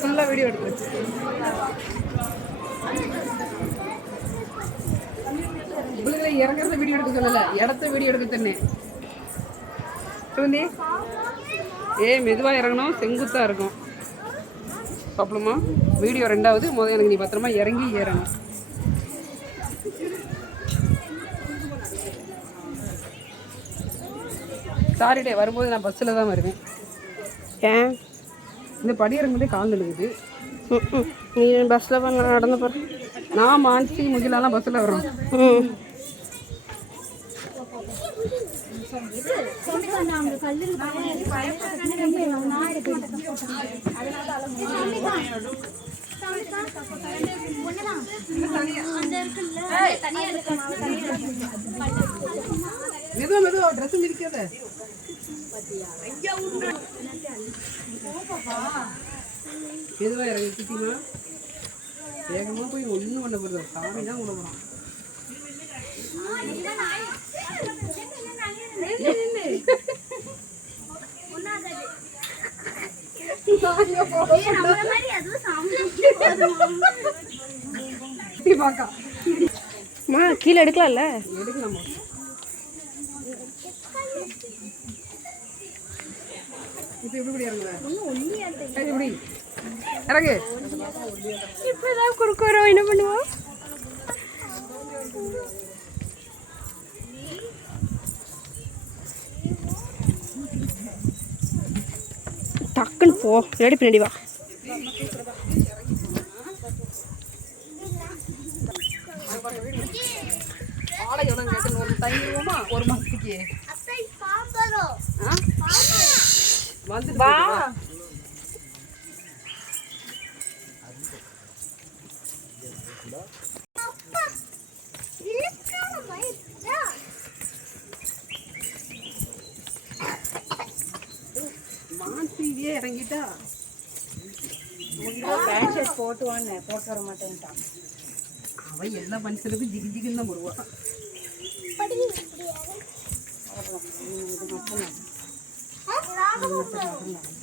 ஃபுல்லாக வீடியோ எடுத்து உங்களுக்கு இறங்குறத வீடியோ எடுக்க சொல்லலை, இடத்த வீடியோ எடுக்க சொன்னேன். மெதுவாக இறங்கணும், செங்குத்தாக இருக்கும். சாப்பிடுமா வீடியோ ரெண்டாவது, முதல்ல எனக்கு நீ பத்திரமா இறங்கி ஏறணும். சாரிடே, வரும்போது நான் பஸ்ஸில் தான் வருவேன். ஏன் இந்த படி இறங்கும்போதே கால் நடுங்குது. நீ பஸ்ஸில் போய் நடந்து போகிறேன். நான் மான்சி முகிலெல்லாம் பஸ்ஸில் வரோம். மெதுவா மெதுவா ட்ரெஸ் மிதிக்காத. மெதுவா இறங்கி கிட்டிமா வேகமா போய் ஒன்றும் பண்ண போகிறது, சாமி தான் உள்ள போகிறான். கீழே எடுக்கலாம்ல? எடுக்கலாமா? இப்போ எப்படி இறங்குவேன்? எப்படி இறங்கு? இப்போதான் குறுக்குறோம், என்ன பண்ணுவோம்? டக்குன்னு போ, ரெடி பின்னாடி வா. ஒரு மாசத்துக்கு மாசியே இறங்கிட்டா. பேண்ட் ஷர்ட் போட்டு வர மாட்டேன்ட்டான். அவன் எல்லா மனுஷனுக்கும் ஜிகு ஜிகுன்னு தான் வருவான். இது மட்டும்